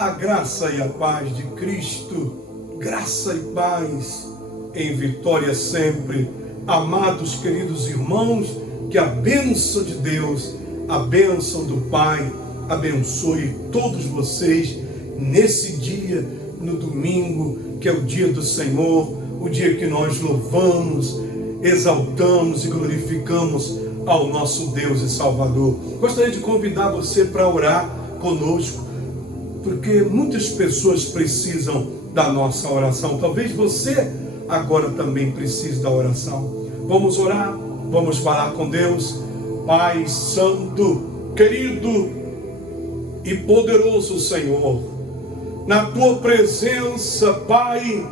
A graça e a paz de Cristo, graça e paz em vitória sempre. Amados, queridos irmãos, que a bênção de Deus, a bênção do Pai, abençoe todos vocês nesse dia, no domingo, que é o dia do Senhor, o dia que nós louvamos, exaltamos e glorificamos ao nosso Deus e Salvador. Gostaria de convidar você para orar conosco, porque muitas pessoas precisam da nossa oração. Talvez você agora também precise da oração. Vamos orar, vamos falar com Deus. Pai Santo, querido e poderoso Senhor, na Tua presença, Pai,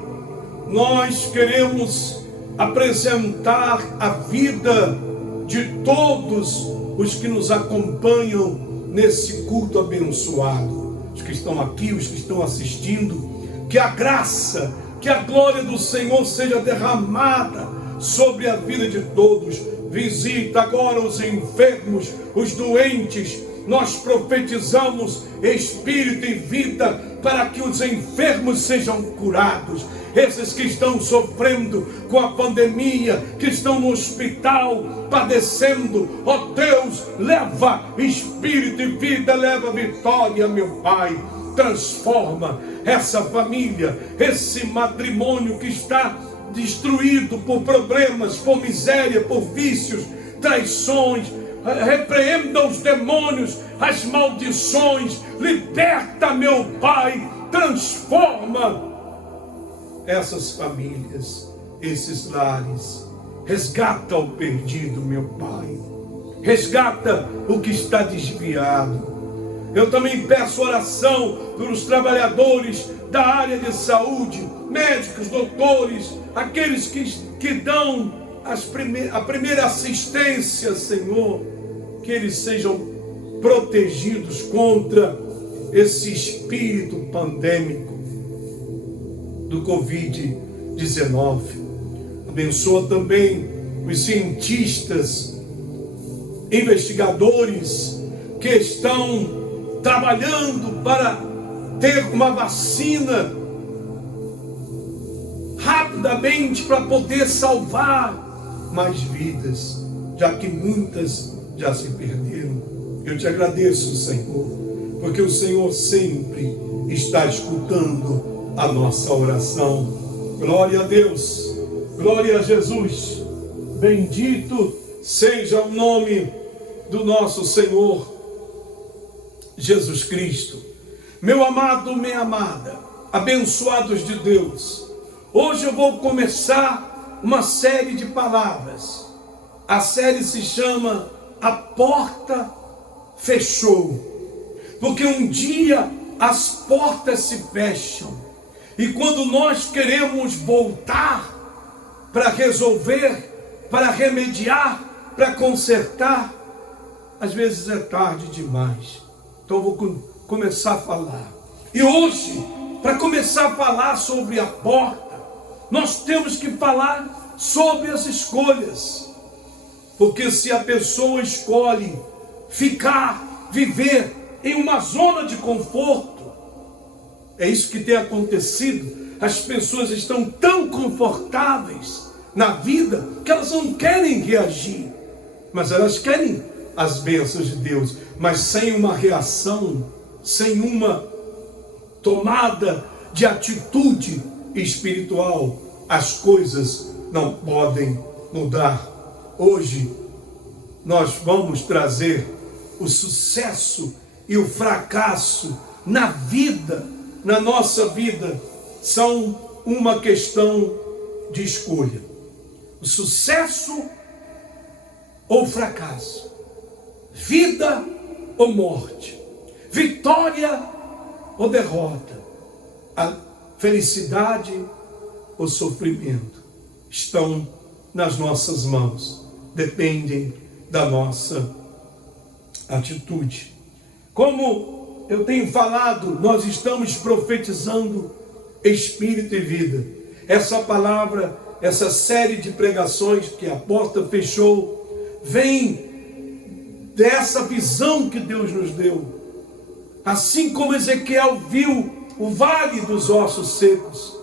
nós queremos apresentar a vida de todos os que nos acompanham nesse culto abençoado. Os que estão aqui, os que estão assistindo, que a graça, que a glória do Senhor seja derramada sobre a vida de todos. Visita agora os enfermos, os doentes. Nós profetizamos espírito e vida para que os enfermos sejam curados. Esses que estão sofrendo com a pandemia, que estão no hospital padecendo, ó Deus, leva espírito e vida, leva vitória, meu Pai. Transforma essa família, esse matrimônio que está destruído por problemas, por miséria, por vícios, traições. Repreenda os demônios, as maldições, liberta, meu Pai, transforma essas famílias, esses lares, resgata o perdido, meu Pai, resgata o que está desviado. Eu também peço oração pelos trabalhadores da área de saúde, médicos, doutores, aqueles que dão a primeira assistência, Senhor, que eles sejam protegidos contra esse espírito pandêmico do Covid-19. Abençoa também os cientistas, investigadores que estão trabalhando para ter uma vacina rapidamente para poder salvar mais vidas, já que muitas já se perderam. Eu te agradeço, Senhor, porque o Senhor sempre está escutando a nossa oração. Glória a Deus, glória a Jesus. Bendito seja o nome do nosso Senhor Jesus Cristo. Meu amado, minha amada, abençoados de Deus, hoje eu vou começar uma série de palavras. A série se chama A Porta Fechou, porque um dia as portas se fecham, e quando nós queremos voltar para resolver, para remediar, para consertar, às vezes é tarde demais. Então eu vou começar a falar. E hoje, para começar a falar sobre a porta, nós temos que falar sobre as escolhas. Porque se a pessoa escolhe viver em uma zona de conforto, é isso que tem acontecido. As pessoas estão tão confortáveis na vida que elas não querem reagir, mas elas querem as bênçãos de Deus, mas sem uma reação, sem uma tomada de atitude espiritual, as coisas não podem mudar. Hoje nós vamos trazer o sucesso e o fracasso na vida, na nossa vida, são uma questão de escolha. O sucesso ou fracasso, vida ou morte, vitória ou derrota, a felicidade ou sofrimento, estão nas nossas mãos, dependem da nossa atitude. Como eu tenho falado, nós estamos profetizando espírito e vida. Essa palavra, essa série de pregações que a porta fechou, vem dessa visão que Deus nos deu. Assim como Ezequiel viu o vale dos ossos secos,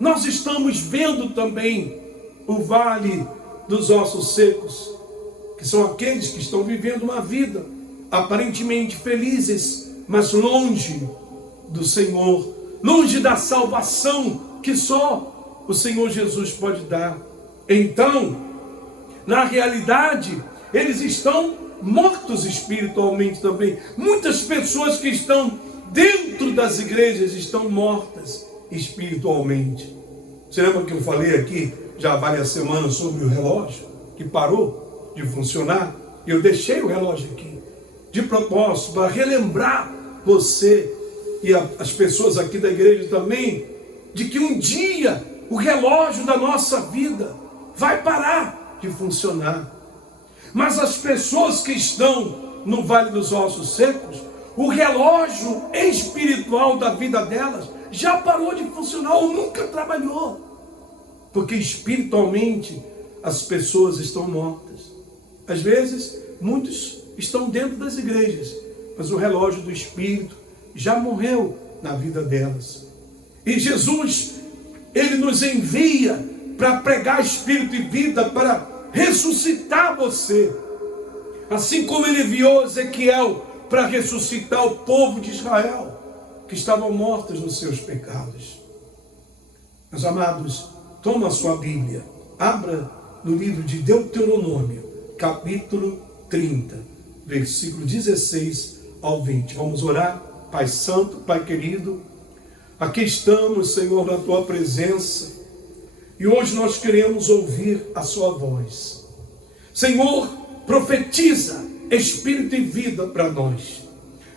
nós estamos vendo também o vale dos ossos secos, que são aqueles que estão vivendo uma vida aparentemente felizes, mas longe do Senhor, longe da salvação que só o Senhor Jesus pode dar. Então, na realidade, eles estão mortos espiritualmente também. Muitas pessoas que estão dentro das igrejas estão mortas espiritualmente. Você lembra que eu falei aqui já há várias semanas sobre o relógio que parou de funcionar? Eu deixei o relógio aqui de propósito para relembrar você e as pessoas aqui da igreja também de que um dia o relógio da nossa vida vai parar de funcionar. Mas as pessoas que estão no Vale dos Ossos Secos, o relógio espiritual da vida delas já parou de funcionar ou nunca trabalhou. Porque espiritualmente as pessoas estão mortas. Às vezes, muitos estão dentro das igrejas, mas o relógio do Espírito já morreu na vida delas. E Jesus, Ele nos envia para pregar Espírito e vida, para ressuscitar você. Assim como Ele enviou Ezequiel para ressuscitar o povo de Israel, que estavam mortos nos seus pecados. Meus amados, toma a sua Bíblia, abra no livro de Deuteronômio, capítulo 30, versículo 16 ao 20. Vamos orar. Pai Santo, Pai querido, aqui estamos, Senhor, na Tua presença, e hoje nós queremos ouvir a Sua voz. Senhor, profetiza Espírito e vida para nós,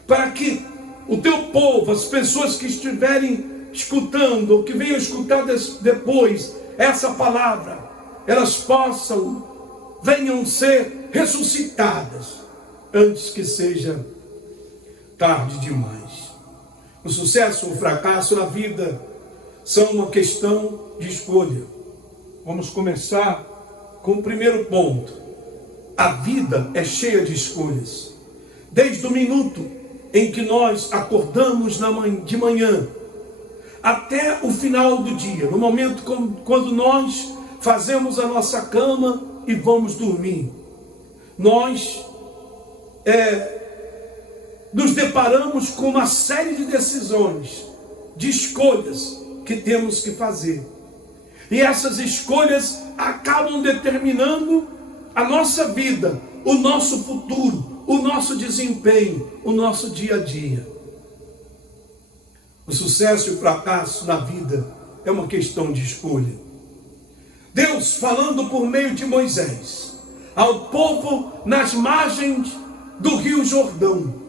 para que o Teu povo, as pessoas que estiverem escutando, ou que venham escutar depois essa palavra, elas venham ser ressuscitadas, antes que seja tarde demais. O sucesso ou o fracasso na vida são uma questão de escolha. Vamos começar com o primeiro ponto. A vida é cheia de escolhas. Desde o minuto em que nós acordamos de manhã, até o final do dia, no momento quando nós fazemos a nossa cama e vamos dormir, nós nos deparamos com uma série de decisões, de escolhas que temos que fazer. E essas escolhas acabam determinando a nossa vida, o nosso futuro, o nosso desempenho, o nosso dia a dia. O sucesso e o fracasso na vida é uma questão de escolha. Deus, falando por meio de Moisés ao povo nas margens do Rio Jordão,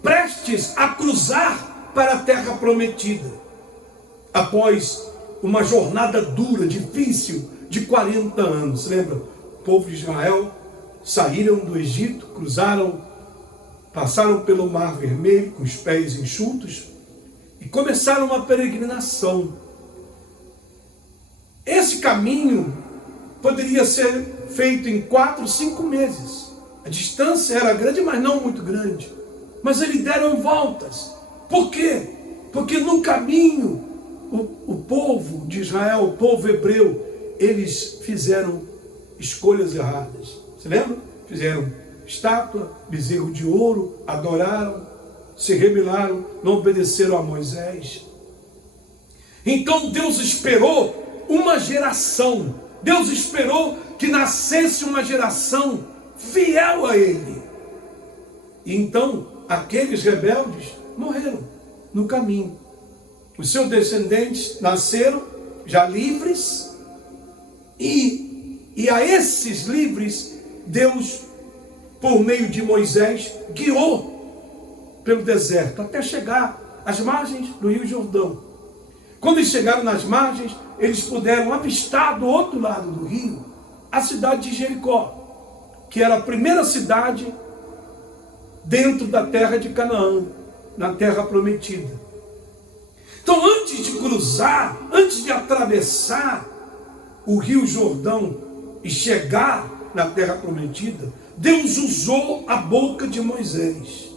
prestes a cruzar para a terra prometida, após uma jornada dura, difícil, de 40 anos. Lembra? O povo de Israel saíram do Egito, passaram pelo Mar Vermelho com os pés enxutos e começaram uma peregrinação. Esse caminho poderia ser feito em 4, 5 meses. A distância era grande, mas não muito grande. Mas eles deram voltas. Por quê? Porque no caminho, o povo de Israel, o povo hebreu, eles fizeram escolhas erradas. Você lembra? Fizeram estátua, bezerro de ouro, adoraram, se rebelaram, não obedeceram a Moisés. Então Deus esperou uma geração. Deus esperou que nascesse uma geração fiel a Ele. E então aqueles rebeldes morreram no caminho. Os seus descendentes nasceram já livres, e a esses livres Deus, por meio de Moisés, guiou pelo deserto até chegar às margens do Rio Jordão. Quando eles chegaram nas margens, eles puderam avistar do outro lado do rio a cidade de Jericó, que era a primeira cidade dentro da terra de Canaã, na terra prometida. Então, antes de cruzar, antes de atravessar o Rio Jordão e chegar na terra prometida, Deus usou a boca de Moisés.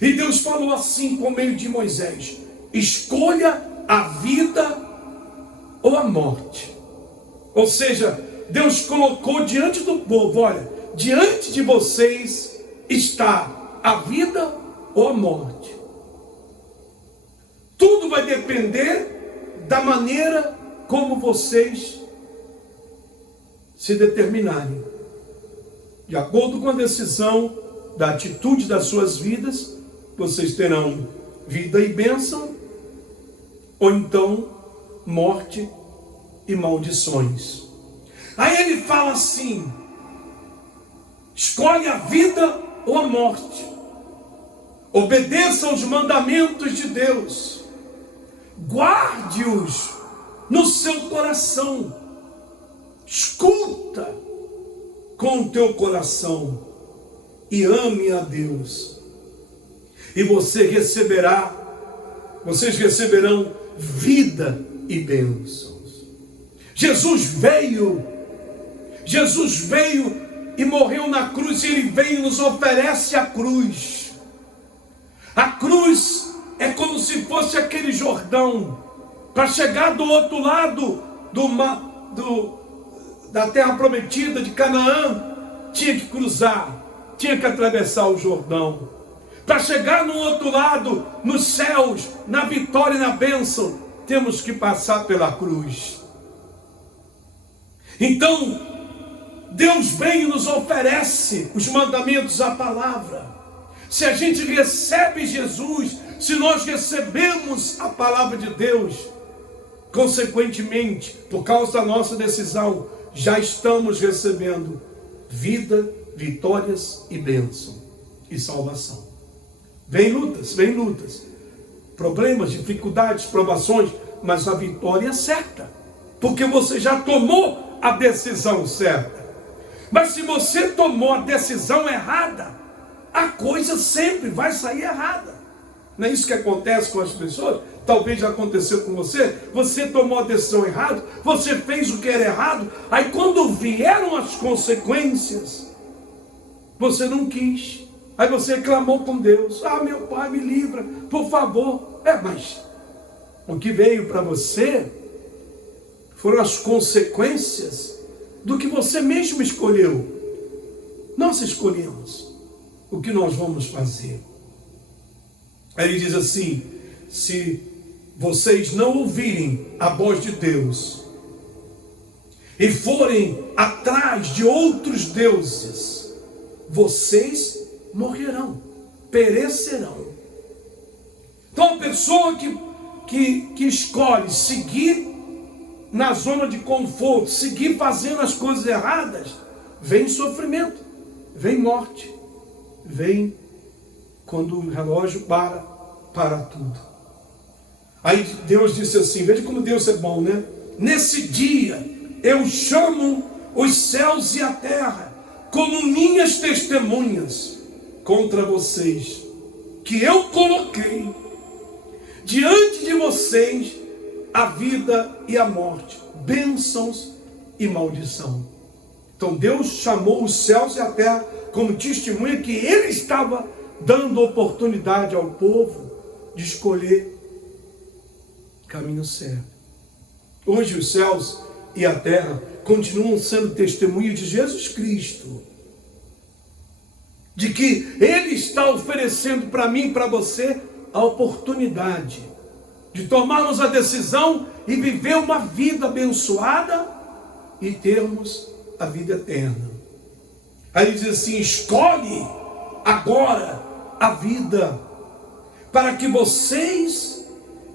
E Deus falou assim por meio de Moisés: escolha a vida ou a morte. Ou seja, Deus colocou diante do povo: olha, diante de vocês está a vida ou a morte. Tudo vai depender da maneira como vocês se determinarem. De acordo com a decisão da atitude das suas vidas, vocês terão vida e bênção, ou então morte e maldições. Aí ele fala assim: escolhe a vida ou a morte. Obedeça aos mandamentos de Deus. Guarde-os no seu coração. Escuta com o teu coração e ame a Deus. E vocês receberão vida e bênçãos. Jesus veio e morreu na cruz, e Ele veio e nos oferece a cruz. A cruz é como se fosse aquele Jordão. Para chegar do outro lado da terra prometida de Canaã, tinha que cruzar, tinha que atravessar o Jordão. Para chegar no outro lado, nos céus, na vitória e na bênção, temos que passar pela cruz. Então, Deus vem e nos oferece os mandamentos, a palavra. Se a gente recebe Jesus, se nós recebemos a palavra de Deus, consequentemente, por causa da nossa decisão, já estamos recebendo vida, vitórias e bênção e salvação. Vem lutas, problemas, dificuldades, provações, mas a vitória é certa, porque você já tomou a decisão certa. Mas se você tomou a decisão errada, a coisa sempre vai sair errada. Não é isso que acontece com as pessoas? Talvez já aconteceu com você. Você tomou a decisão errada, você fez o que era errado, aí quando vieram as consequências, você não quis. Aí você clamou com Deus: ah, meu Pai, me livra, por favor. Mas o que veio para você foram as consequências do que você mesmo escolheu. Nós escolhemos o que nós vamos fazer. Aí ele diz assim: se vocês não ouvirem a voz de Deus e forem atrás de outros deuses, vocês morrerão, perecerão. Então a pessoa que escolhe seguir na zona de conforto, seguir fazendo as coisas erradas, vem sofrimento, vem morte, vem quando o relógio para tudo. Aí Deus disse assim, veja como Deus é bom, né? Nesse dia eu chamo os céus e a terra como minhas testemunhas contra vocês, que eu coloquei diante de vocês a vida e a morte, bênçãos e maldição. Então Deus chamou os céus e a terra como testemunha que Ele estava dando oportunidade ao povo de escolher caminho certo. Hoje os céus e a terra continuam sendo testemunha de Jesus Cristo, de que Ele está oferecendo para mim e para você a oportunidade de tomarmos a decisão e viver uma vida abençoada e termos a vida eterna. Aí ele diz assim: escolhe agora a vida para que vocês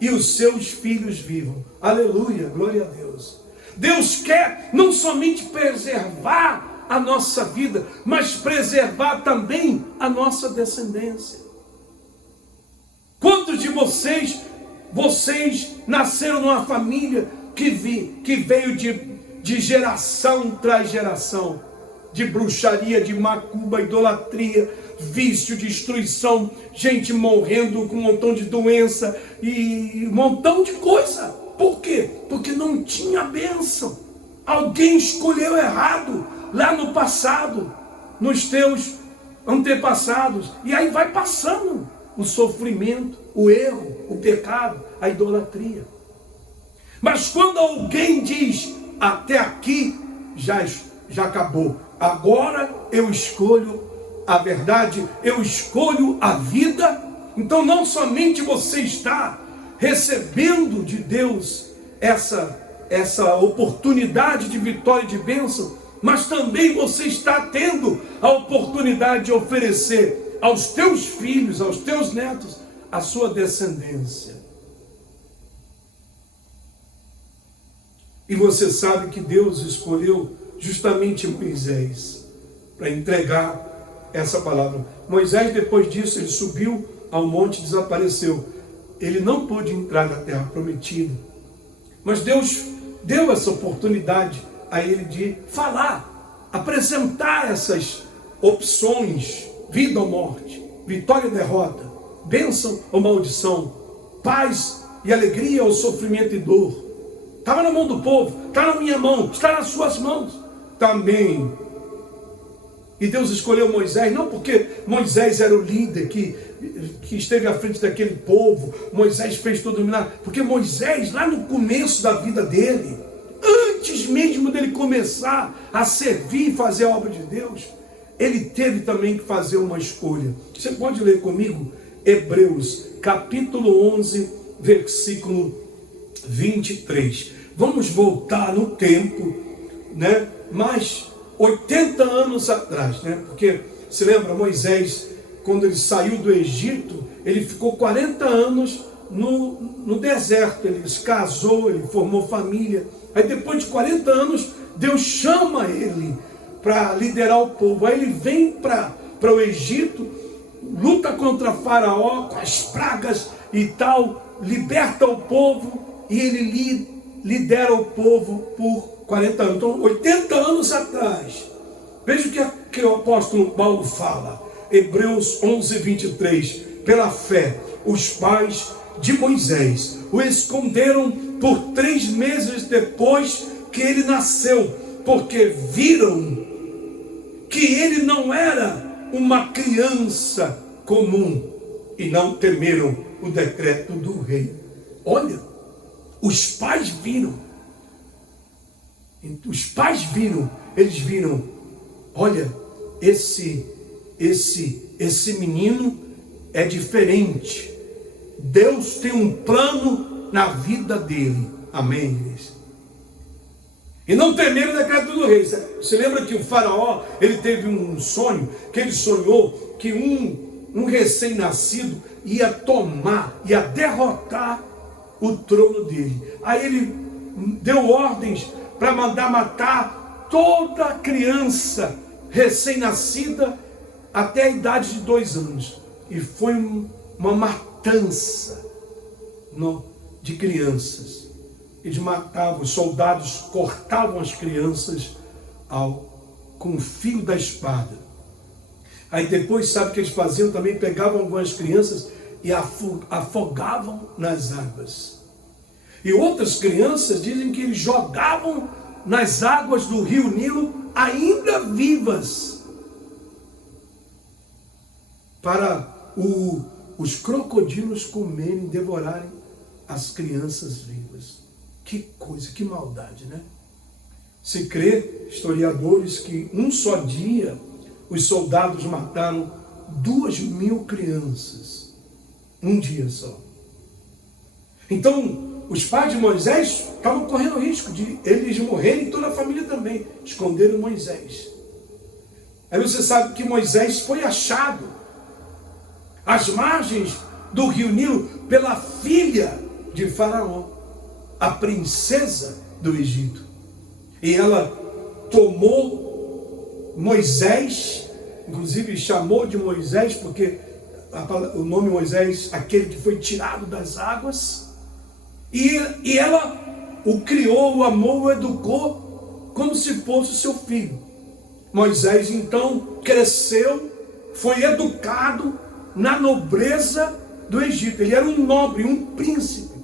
e os seus filhos vivam. Aleluia, glória a Deus. Deus quer não somente preservar a nossa vida, mas preservar também a nossa descendência. Quantos de vocês nasceram numa família que veio de geração tras geração, de bruxaria, de macumba, idolatria, vício, destruição, gente morrendo com um montão de doença e um montão de coisa. Por quê? Porque não tinha bênção. Alguém escolheu errado lá no passado, nos teus antepassados, e aí vai passando. o sofrimento, o erro, o pecado, a idolatria. Mas quando alguém diz, até aqui já acabou, agora eu escolho a verdade, eu escolho a vida, então não somente você está recebendo de Deus essa oportunidade de vitória e de bênção, mas também você está tendo a oportunidade de oferecer aos teus filhos, aos teus netos, a sua descendência. E você sabe que Deus escolheu justamente Moisés para entregar essa palavra. Moisés, depois disso, ele subiu ao monte e desapareceu. Ele não pôde entrar na terra prometida. Mas Deus deu essa oportunidade a ele de falar, apresentar essas opções, vida ou morte, vitória ou derrota, bênção ou maldição, paz e alegria ou sofrimento e dor. Estava na mão do povo, está na minha mão, está nas suas mãos também. E Deus escolheu Moisés, não porque Moisés era o líder que esteve à frente daquele povo, Moisés fez todo o milagre, porque Moisés, lá no começo da vida dele, antes mesmo dele começar a servir e fazer a obra de Deus, ele teve também que fazer uma escolha. Você pode ler comigo Hebreus, capítulo 11, versículo 23. Vamos voltar no tempo, né? Mas 80 anos atrás, né? Porque, se lembra, Moisés, quando ele saiu do Egito, ele ficou 40 anos no deserto. Ele se casou, ele formou família. Aí depois de 40 anos, Deus chama ele para liderar o povo. Aí ele vem para o Egito, luta contra Faraó, com as pragas e tal, liberta o povo e ele lidera o povo por 40 anos. Então, 80 anos atrás, veja o que o apóstolo Paulo fala. Hebreus 11, 23. Pela fé, os pais de Moisés o esconderam por 3 meses depois que ele nasceu, porque viram que ele não era uma criança comum e não temeram o decreto do rei. Olha, os pais viram. Eles viram, olha, esse menino é diferente. Deus tem um plano na vida dele. Amém, igreja? E não temeram o decreto do rei. Você lembra que o faraó, ele teve um sonho, que ele sonhou que um recém-nascido ia derrotar o trono dele. Aí ele deu ordens para mandar matar toda criança recém-nascida até a idade de 2 anos. E foi uma matança de crianças. Eles matavam, os soldados cortavam as crianças com o fio da espada. Aí depois, sabe o que eles faziam? Também pegavam algumas crianças e afogavam nas águas. E outras crianças dizem que eles jogavam nas águas do rio Nilo ainda vivas, para os crocodilos comerem, devorarem as crianças vivas. Que coisa, que maldade, né? Se crê, historiadores, que um só dia os soldados mataram 2.000 crianças. Um dia só. Então, os pais de Moisés estavam correndo o risco de eles morrerem e toda a família também. Esconderam Moisés. Aí você sabe que Moisés foi achado às margens do rio Nilo pela filha de Faraó, a princesa do Egito. E ela tomou Moisés, inclusive chamou de Moisés, porque o nome Moisés, aquele que foi tirado das águas, e ela o criou, o amou, o educou como se fosse seu filho. Moisés então cresceu, foi educado na nobreza do Egito. Ele era um nobre, um príncipe,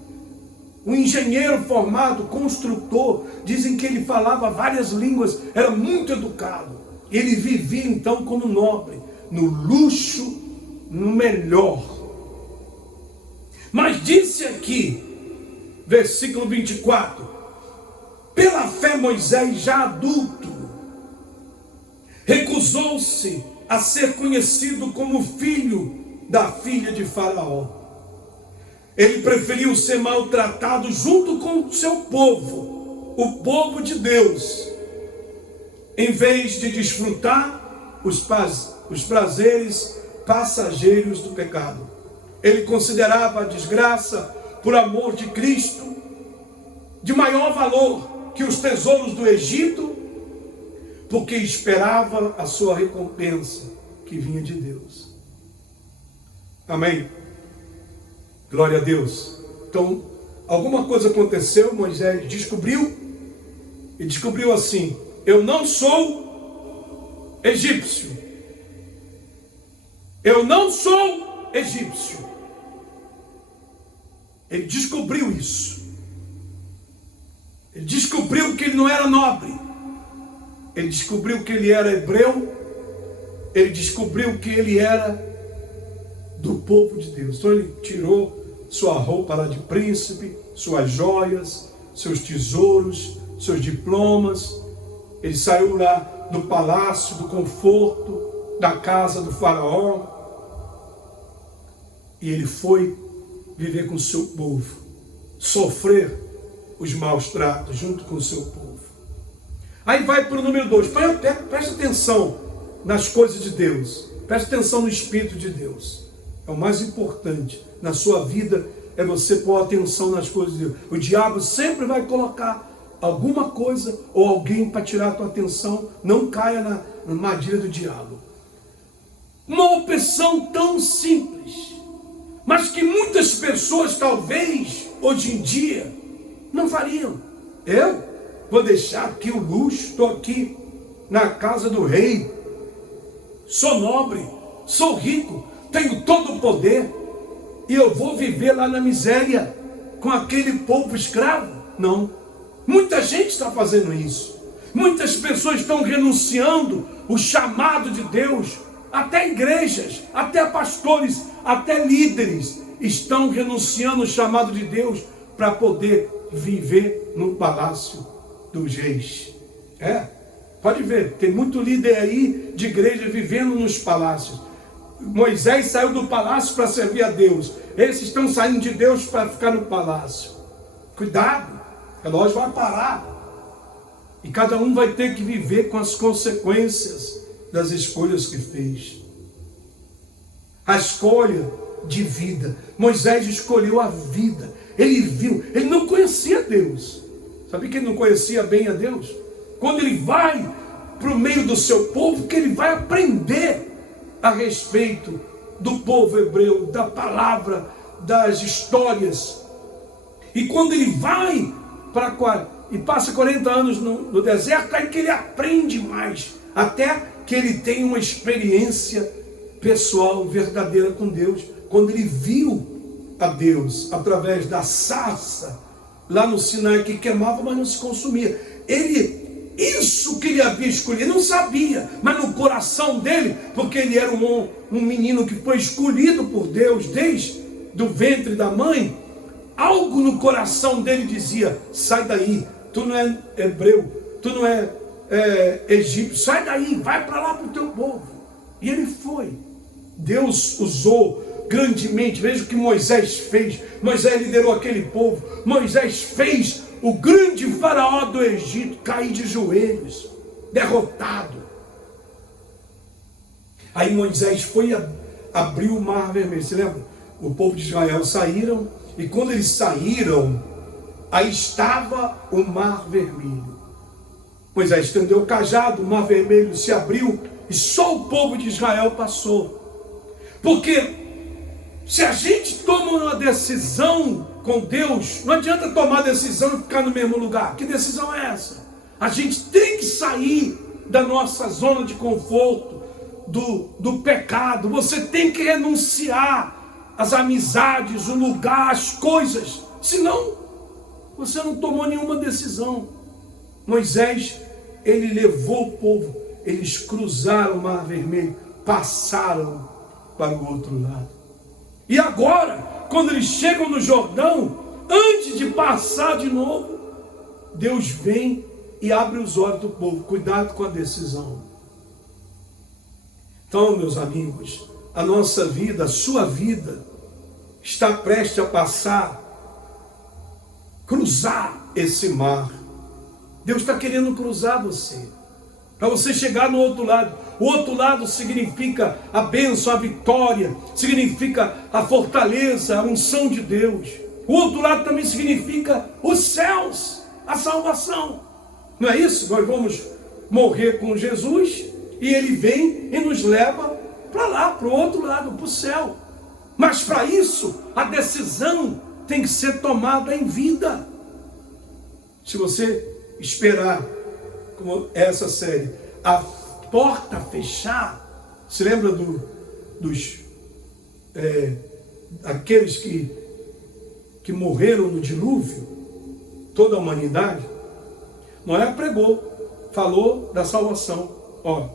um engenheiro formado, construtor. Dizem que ele falava várias línguas, era muito educado. Ele vivia então como nobre, no luxo, no melhor. Mas disse aqui, versículo 24: pela fé Moisés, já adulto, recusou-se a ser conhecido como filho da filha de Faraó. Ele preferiu ser maltratado junto com o seu povo, o povo de Deus, em vez de desfrutar os prazeres passageiros do pecado. Ele considerava a desgraça por amor de Cristo de maior valor que os tesouros do Egito, porque esperava a sua recompensa que vinha de Deus. Amém? Glória a Deus. Então, alguma coisa aconteceu, Moisés descobriu, e descobriu assim: eu não sou egípcio. Eu não sou egípcio. Ele descobriu isso. Ele descobriu que ele não era nobre. Ele descobriu que ele era hebreu. Ele descobriu que ele era do povo de Deus. Então ele tirou sua roupa lá de príncipe, suas joias, seus tesouros, seus diplomas. Ele saiu lá do palácio, do conforto, da casa do faraó. E ele foi viver com o seu povo, sofrer os maus tratos junto com o seu povo. Aí vai para o número 2. Preste atenção nas coisas de Deus. Preste atenção no Espírito de Deus. É o mais importante na sua vida, é você pôr atenção nas coisas de Deus. O diabo sempre vai colocar alguma coisa ou alguém para tirar a tua atenção. Não caia na armadilha do diabo. Uma opção tão simples, mas que muitas pessoas talvez hoje em dia não fariam. Eu vou deixar aqui o luxo, estou aqui na casa do rei, sou nobre, sou rico, tenho todo o poder, e eu vou viver lá na miséria com aquele povo escravo? Não. Muita gente está fazendo isso. Muitas pessoas estão renunciando o chamado de Deus. Até igrejas, até pastores, até líderes estão renunciando o chamado de Deus para poder viver no palácio dos reis. Pode ver, tem muito líder aí de igreja vivendo nos palácios. Moisés saiu do palácio para servir a Deus. Esses estão saindo de Deus para ficar no palácio. Cuidado, o relógio vai parar. E cada um vai ter que viver com as consequências das escolhas que fez. A escolha de vida. Moisés escolheu a vida. Ele viu, ele não conhecia Deus. Sabia que ele não conhecia bem a Deus? Quando ele vai para o meio do seu povo, que ele vai aprender a respeito do povo hebreu, da palavra, das histórias. E quando ele vai e passa 40 anos no deserto, aí que ele aprende mais, até que ele tem uma experiência pessoal, verdadeira com Deus. Quando ele viu a Deus através da sarça lá no Sinai, que queimava, mas não se consumia. Isso que ele havia escolhido, ele não sabia, mas no coração dele, porque ele era um menino que foi escolhido por Deus desde do ventre da mãe, algo no coração dele dizia: sai daí, tu não é hebreu, tu não é egípcio, sai daí, vai para lá para o teu povo. E ele foi. Deus usou grandemente. Veja o que Moisés fez. Moisés liderou aquele povo. Moisés fez o grande faraó do Egito cair de joelhos, derrotado. Aí Moisés foi abrir o mar vermelho. Você lembra? O povo de Israel saíram, e quando eles saíram, aí estava o mar vermelho. Moisés estendeu o cajado, o mar vermelho se abriu, e só o povo de Israel passou. Porque se a gente toma uma decisão com Deus, não adianta tomar decisão e ficar no mesmo lugar. Que decisão é essa? A gente tem que sair da nossa zona de conforto, do pecado. Você tem que renunciar às amizades, o lugar, as coisas. Senão, você não tomou nenhuma decisão. Moisés, ele levou o povo, eles cruzaram o mar vermelho, passaram para o outro lado. E agora, quando eles chegam no Jordão, antes de passar de novo, Deus vem e abre os olhos do povo. Cuidado com a decisão. Então, meus amigos, a nossa vida, a sua vida, está prestes a passar, cruzar esse mar. Deus está querendo cruzar você, para você chegar no outro lado. O outro lado significa a bênção, a vitória, significa a fortaleza, a unção de Deus. O outro lado também significa os céus, a salvação. Não é isso? Nós vamos morrer com Jesus e Ele vem e nos leva para lá, para o outro lado, para o céu. Mas para isso, a decisão tem que ser tomada em vida. Se você esperar, como essa série, a porta fechar, se lembra aqueles que morreram no dilúvio, toda a humanidade? Noé pregou, falou da salvação. Ó,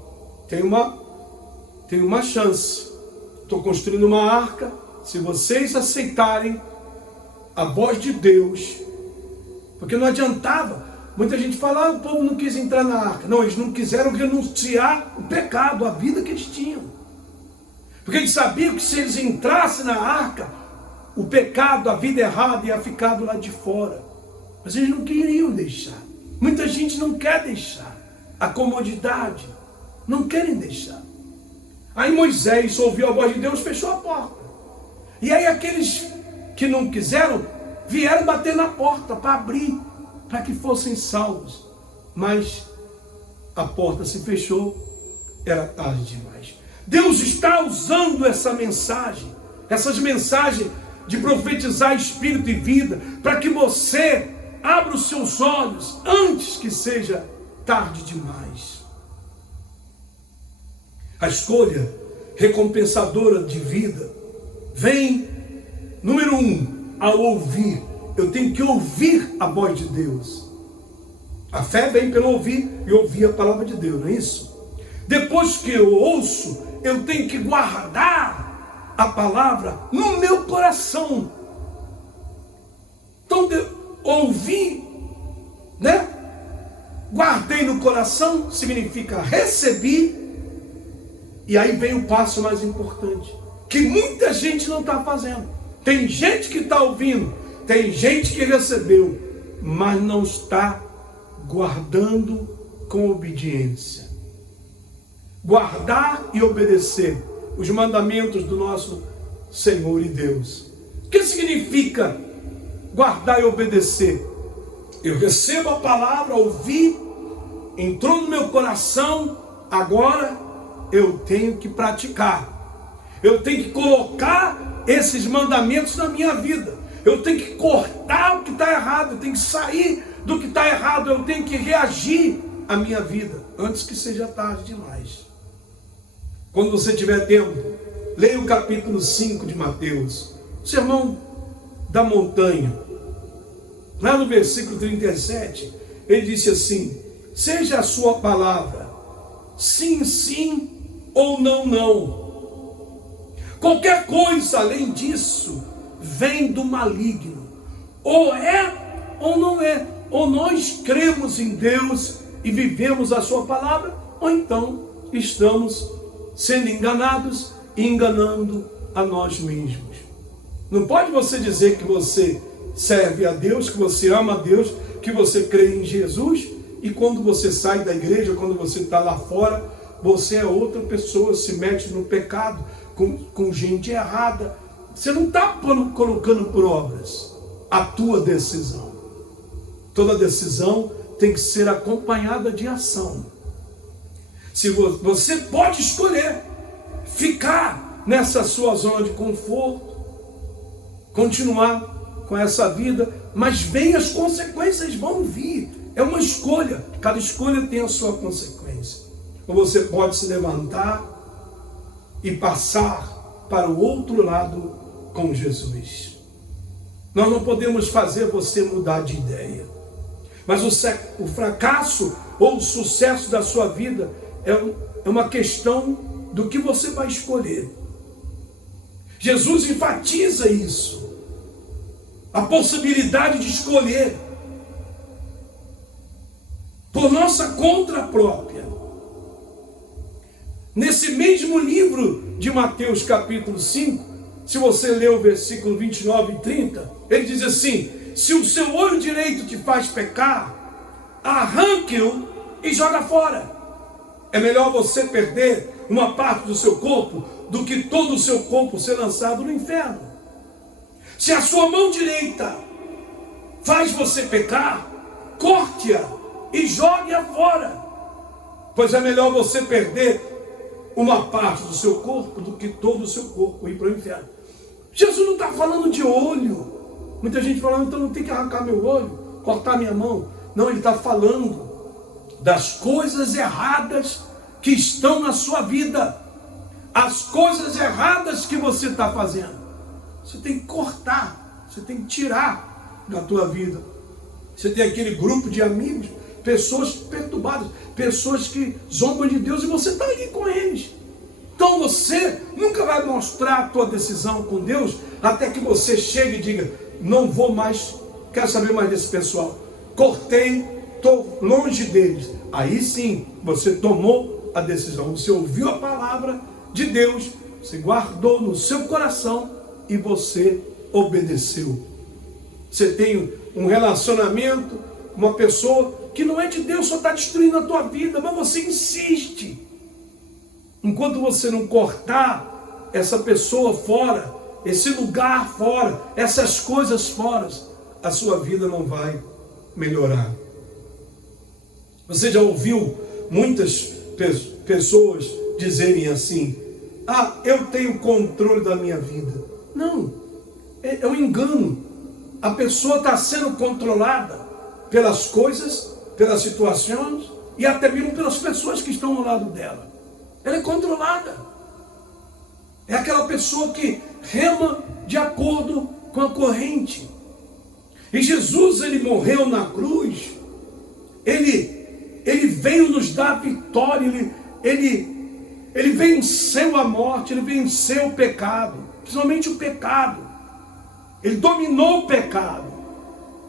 tem uma chance. Estou construindo uma arca. Se vocês aceitarem a voz de Deus, porque não adiantava. Muita gente fala, o povo não quis entrar na arca. Não, eles não quiseram renunciar o pecado, a vida que eles tinham. Porque eles sabiam que se eles entrassem na arca, o pecado, a vida errada ia ficar do lado de fora. Mas eles não queriam deixar. Muita gente não quer deixar a comodidade. Não querem deixar. Aí Moisés ouviu a voz de Deus, fechou a porta. E aí aqueles que não quiseram, vieram bater na porta para abrir, para que fossem salvos. Mas a porta se fechou, era tarde demais. Deus está usando essa mensagem, essas mensagens de profetizar espírito e vida, para que você abra os seus olhos antes que seja tarde demais. A escolha recompensadora de vida vem, número 1, ao ouvir. Eu tenho que ouvir a voz de Deus. A fé vem pelo ouvir e ouvir a palavra de Deus, não é isso? Depois que eu ouço, eu tenho que guardar a palavra no meu coração. Então, ouvir, né? Guardei no coração significa recebi. E aí vem o passo mais importante, que muita gente não está fazendo. Tem gente que está ouvindo, tem gente que recebeu, mas não está guardando com obediência. Guardar e obedecer os mandamentos do nosso Senhor e Deus. O que significa guardar e obedecer? Eu recebo a palavra, ouvi, entrou no meu coração, agora eu tenho que praticar. Eu tenho que colocar esses mandamentos na minha vida. Eu tenho que cortar o que está errado. Eu tenho que sair do que está errado. Eu tenho que reagir à minha vida antes que seja tarde demais. Quando você tiver tempo, leia o capítulo 5 de Mateus, o sermão da montanha. Lá no versículo 37, ele disse assim: seja a sua palavra sim, sim, ou não, não. Qualquer coisa além disso vem do maligno. Ou é ou não é. Ou nós cremos em Deus e vivemos a sua palavra, ou então estamos sendo enganados e enganando a nós mesmos. Não pode você dizer que você serve a Deus, que você ama a Deus, que você crê em Jesus, e quando você sai da igreja, quando você está lá fora, você é outra pessoa, se mete no pecado, com gente errada. Você não está colocando por obras a tua decisão. Toda decisão tem que ser acompanhada de ação. Se você pode escolher ficar nessa sua zona de conforto, continuar com essa vida, mas vem as consequências, vão vir. É uma escolha, cada escolha tem a sua consequência. Ou você pode se levantar e passar para o outro lado com Jesus. Nós não podemos fazer você mudar de ideia, mas o fracasso ou o sucesso da sua vida é uma questão do que você vai escolher. Jesus enfatiza isso. a possibilidade de escolher por nossa conta própria. Nesse mesmo livro de Mateus capítulo 5, se você ler o versículo 29 e 30, ele diz assim: se o seu olho direito te faz pecar, arranque-o e joga fora. É melhor você perder uma parte do seu corpo do que todo o seu corpo ser lançado no inferno. Se a sua mão direita faz você pecar, corte-a e jogue-a fora, pois é melhor você perder uma parte do seu corpo do que todo o seu corpo ir para o inferno. Jesus não está falando de olho. Muita gente fala, então não tem que arrancar meu olho, cortar minha mão. Não, ele está falando das coisas erradas que estão na sua vida. As coisas erradas que você está fazendo, você tem que cortar, você tem que tirar da tua vida. Você tem aquele grupo de amigos, pessoas perturbadas, pessoas que zombam de Deus, e você está ali com eles. Então você nunca vai mostrar a tua decisão com Deus até que você chegue e diga: não vou mais, quero saber mais desse pessoal, cortei, estou longe deles. Aí sim você tomou a decisão, você ouviu a palavra de Deus, você guardou no seu coração e você obedeceu. Você tem um relacionamento, uma pessoa que não é de Deus, só está destruindo a tua vida, mas você insiste. Enquanto você não cortar essa pessoa fora, esse lugar fora, essas coisas fora, a sua vida não vai melhorar. Você já ouviu muitas pessoas dizerem assim: ah, eu tenho controle da minha vida. Não, é um engano. A pessoa está sendo controlada pelas coisas, pelas situações e até mesmo pelas pessoas que estão ao lado dela. Ela é controlada. É aquela pessoa que rema de acordo com a corrente. E Jesus, ele morreu na cruz, ele veio nos dar vitória, ele venceu a morte, ele venceu o pecado, principalmente o pecado. Ele dominou o pecado,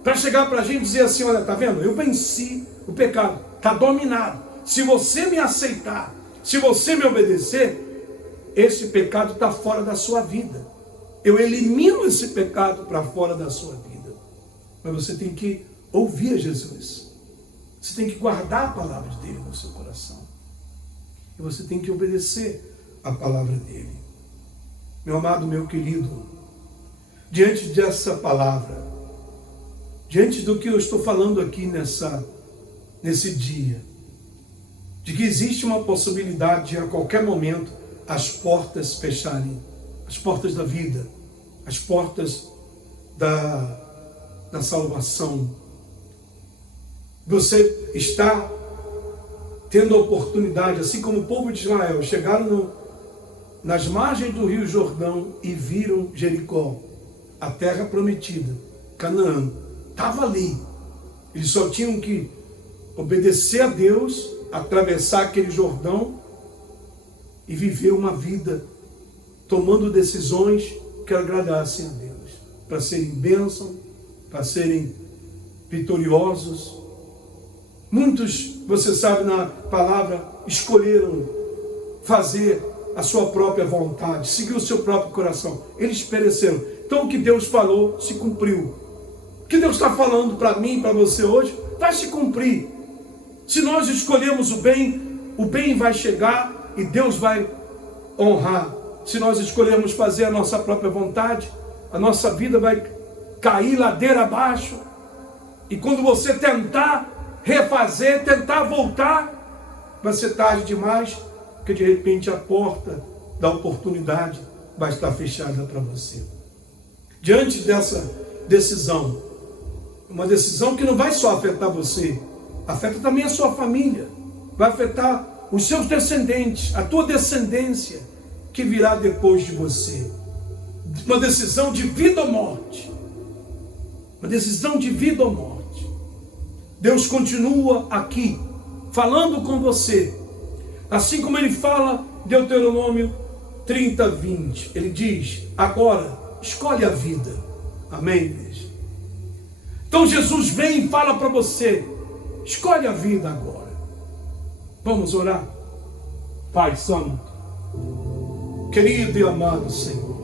para chegar para a gente e dizer assim: olha, está vendo? Eu venci o pecado, está dominado. Se você me aceitar, se você me obedecer, esse pecado está fora da sua vida. Eu elimino esse pecado para fora da sua vida. Mas você tem que ouvir a Jesus. Você tem que guardar a palavra dele no seu coração. E você tem que obedecer a palavra dele. Meu amado, meu querido, diante dessa palavra, diante do que eu estou falando aqui nesse dia, de que existe uma possibilidade de a qualquer momento as portas fecharem, as portas da vida, as portas da salvação. Você está tendo a oportunidade, assim como o povo de Israel, chegaram nas margens do rio Jordão e viram Jericó, a terra prometida, Canaã, estava ali. Eles só tinham que obedecer a Deus, atravessar aquele Jordão e viver uma vida tomando decisões que agradassem a Deus, para serem bênção, para serem vitoriosos. Muitos, você sabe, na palavra, escolheram fazer a sua própria vontade, seguir o seu próprio coração. Eles pereceram. Então o que Deus falou se cumpriu. O que Deus está falando para mim e para você hoje vai se cumprir. Se nós escolhemos o bem vai chegar e Deus vai honrar. Se nós escolhermos fazer a nossa própria vontade, a nossa vida vai cair ladeira abaixo. E quando você tentar refazer, tentar voltar, vai ser tarde demais, porque de repente a porta da oportunidade vai estar fechada para você. Diante dessa decisão, uma decisão que não vai só afetar você, afeta também a sua família, vai afetar os seus descendentes, a tua descendência que virá depois de você. Uma decisão de vida ou morte. Uma decisão de vida ou morte. Deus continua aqui, falando com você. Assim como ele fala, Deuteronômio 30, 20. Ele diz: agora, escolhe a vida. Amém, igreja? Então Jesus vem e fala para você: escolhe a vida agora. Vamos orar? Pai Santo, querido e amado Senhor,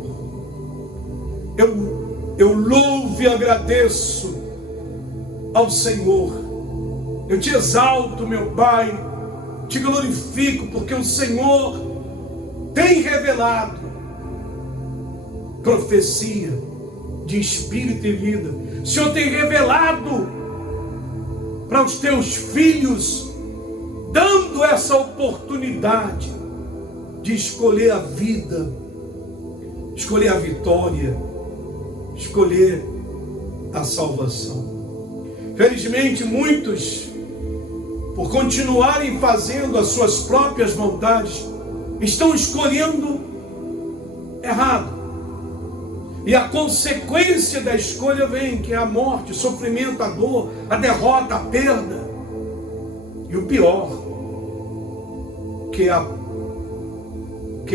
eu louvo e agradeço ao Senhor. Eu te exalto, meu Pai, te glorifico, porque o Senhor tem revelado profecia de espírito e vida. O Senhor tem revelado para os teus filhos, dando essa oportunidade de escolher a vida, escolher a vitória, escolher a salvação. Felizmente, muitos, por continuarem fazendo as suas próprias vontades, estão escolhendo errado. E a consequência da escolha vem, que é a morte, o sofrimento, a dor, a derrota, a perda. E o pior, que é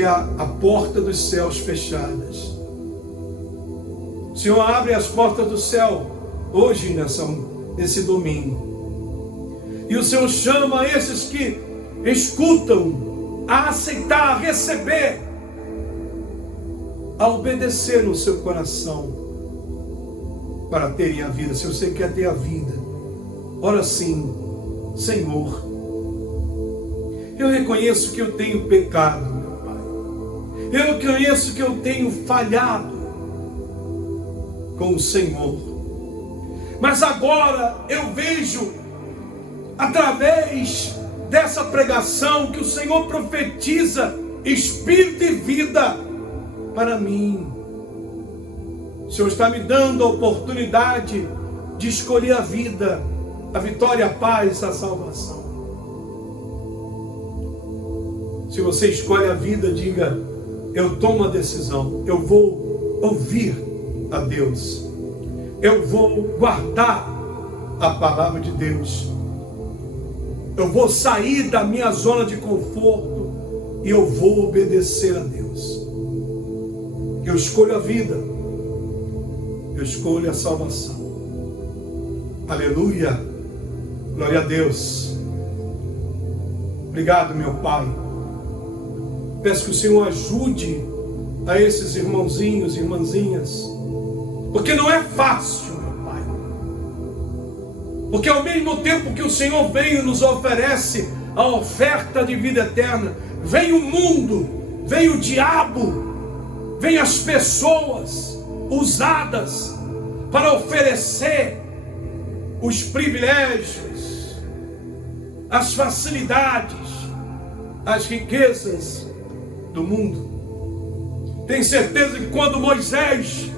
a porta dos céus fechadas. O Senhor abre as portas do céu hoje, nesse domingo. E o Senhor chama esses que escutam a aceitar, a receber, a obedecer no seu coração, para terem a vida. Se você quer ter a vida, ora sim: Senhor, eu reconheço que eu tenho pecado, meu Pai. Eu reconheço que eu tenho falhado com o Senhor. Mas agora eu vejo, através dessa pregação, que o Senhor profetiza espírito e vida para mim. O Senhor está me dando a oportunidade de escolher a vida, a vitória, a paz, a salvação. Se você escolhe a vida, diga: eu tomo a decisão, eu vou ouvir a Deus, eu vou guardar a palavra de Deus, eu vou sair da minha zona de conforto e eu vou obedecer a Deus. Eu escolho a vida, eu escolho a salvação. Aleluia, glória a Deus. Obrigado, meu Pai. Peço que o Senhor ajude a esses irmãozinhos e irmãzinhas, porque não é fácil, meu Pai. Porque ao mesmo tempo que o Senhor vem e nos oferece a oferta de vida eterna, vem o mundo, vem o diabo, vem as pessoas usadas para oferecer os privilégios, as facilidades, as riquezas do mundo. Tenho certeza que quando Moisés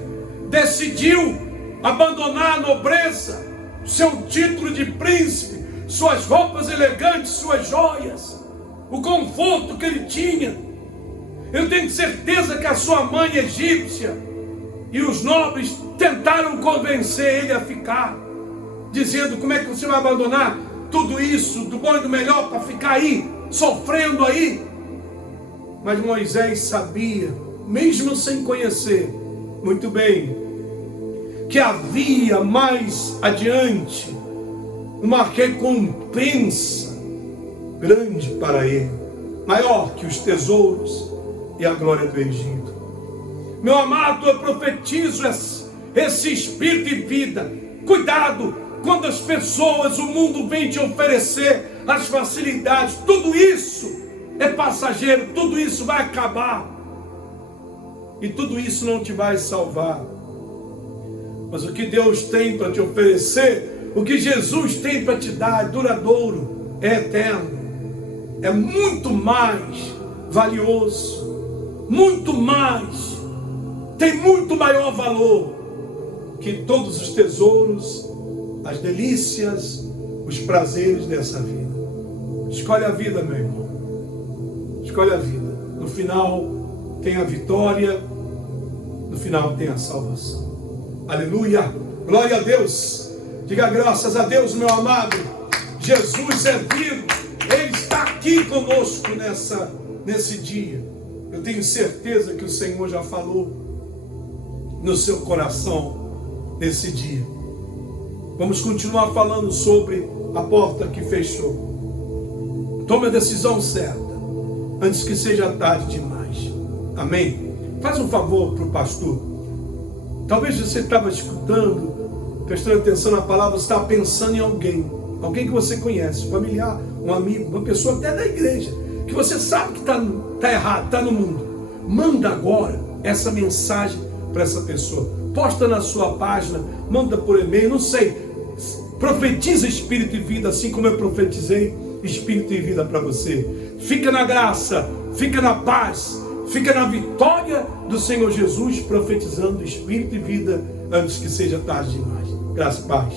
decidiu abandonar a nobreza, seu título de príncipe, suas roupas elegantes, suas joias, o conforto que ele tinha, eu tenho certeza que a sua mãe egípcia e os nobres tentaram convencer ele a ficar, dizendo: como é que você vai abandonar tudo isso, do bom e do melhor, para ficar aí, sofrendo aí? Mas Moisés sabia, mesmo sem conhecer muito bem, que havia mais adiante uma recompensa grande para ele, maior que os tesouros e a glória do Egito. Meu amado, eu profetizo esse espírito de vida. Cuidado quando as pessoas, o mundo vem te oferecer as facilidades. Tudo isso é passageiro, tudo isso vai acabar, e tudo isso não te vai salvar. Mas o que Deus tem para te oferecer, o que Jesus tem para te dar, é duradouro, é eterno, é muito mais valioso, muito mais, tem muito maior valor que todos os tesouros, as delícias, os prazeres dessa vida. Escolhe a vida, meu irmão. Escolhe a vida. No final tem a vitória, no final tem a salvação. Aleluia, glória a Deus. Diga graças a Deus, meu amado. Jesus é vivo, Ele está aqui conosco nesse dia. Eu tenho certeza que o Senhor já falou no seu coração nesse dia. Vamos continuar falando sobre a porta que fechou. Tome a decisão certa, antes que seja tarde demais. Amém? Faz um favor para o pastor. Talvez você estava escutando, prestando atenção na palavra, você estava pensando em alguém que você conhece, familiar, um amigo, uma pessoa até da igreja, que você sabe que está errado, está no mundo. Manda agora essa mensagem para essa pessoa. Posta na sua página, manda por e-mail, não sei. Profetiza espírito e vida, assim como eu profetizei espírito e vida para você. Fica na graça, fica na paz, fica na vitória do Senhor Jesus, profetizando espírito e vida antes que seja tarde demais. Graça e paz.